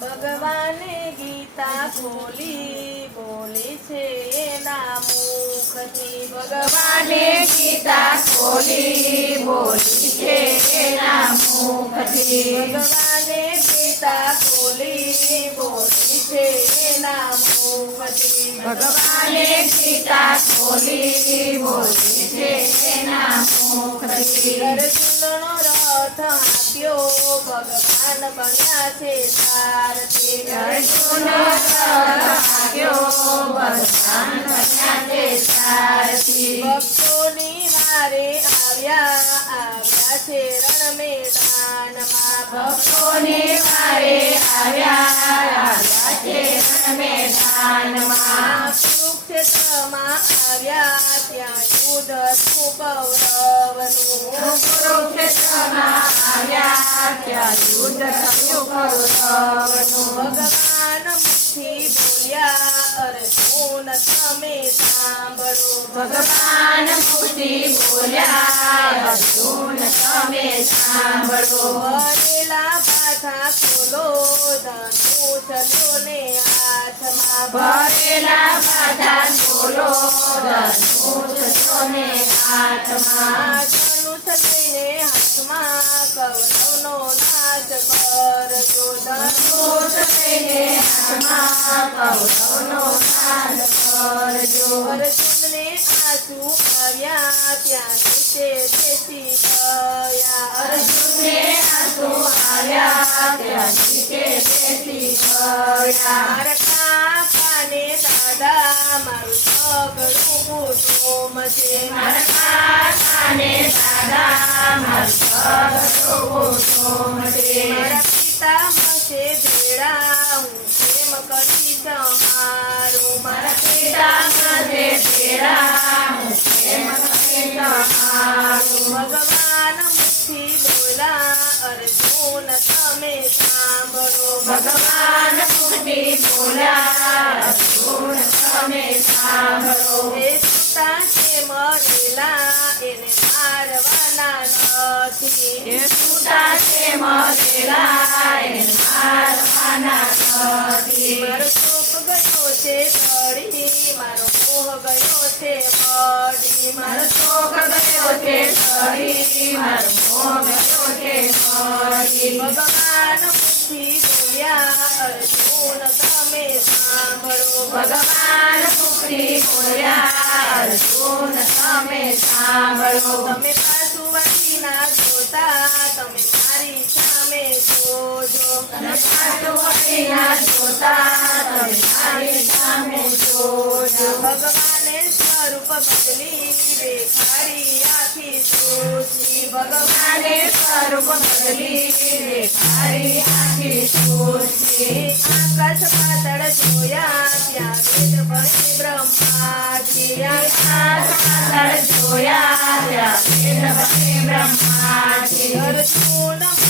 ભગવાને ગીતા બોલી બોલી છે એના મુખથી. ભગવાને ગીતા બોલી બોલી છે એના મુખથી. ભગવાને ગીતા ખોલી બોલી છે એના મુખથી. ભગવાને ગીતા બોલી બોલી છે એના મુખથી. રથ ભગવાન બન્યા છે સારથી. અર્જુન ભાગ્યો ભગવાન બન્યા છે સારથી ભક્તોની વારે આવ્યા આવ્યા છે રણ મેદાનમાં ભક્તોની મારે આવ્યા આવ્યા છે રણ મેદાનમાં કુરુક્ષેત્રમાં આવ્યા ત્યાં કુરુક્ષેત્રમાં આવ્યા ત્યાં યુદ્ધ થયું કૌરવનું ભગવાન મુઠ્ઠી બોલ્યા અર્જુન તમે સાંભળો ભગવાન મુક્તિ બોલ્યા અર્જુન તમે સાંભળો ભરેલા પાછા ખોલો ધનુષ ચલો ને હાથમાં ભરેલા બાધા ચોલો ચલો ને હાથમાં. લઈને હાથમાં કૌરવનો નાશ ધનુષ ધનુષ લઈને હાથમાં કૌરવનો નાશ મારા કાકાને દાદા મારું સગડું કુટુંબ છે મારા પિતા ભેળા તમારું ભગવાન મુઠ્ઠી બોલા અર્જુન તમે સાંભળો ભગવાન મુક્તિ બોલા અર્જુન તમે સાંભળો એ સુતા છે મરેલા એને મારવાના નથી એ સુતા છે મરેલા એને મારવાના નથી મારો શોક ગયો છે તળી મારો મોહ ગયો છે વળી. ભગવાન મુખી બોલ્યા અર્જુન તમે સાંભળો ભગવાન મુખી બોલ્યા અર્જુન તમે સાંભળો તમે પાછું ના જોતા તમે જોજો અને સાચું વળીના જોતા તમે મારી સામે જોજો ભગવાને સ્વરૂપ બદલી દેખાડી આખી સૃષ્ટિ ભગવાને સ્વરૂપ બદલી દેખાડી આખી સૃષ્ટિ આકાશ પાતળ જોયા ત્યાં વેદ બ્રહ્માજી આકાશ પાતળ જોયા ત્યાં વેદ બ્રહ્માજી અર્જુન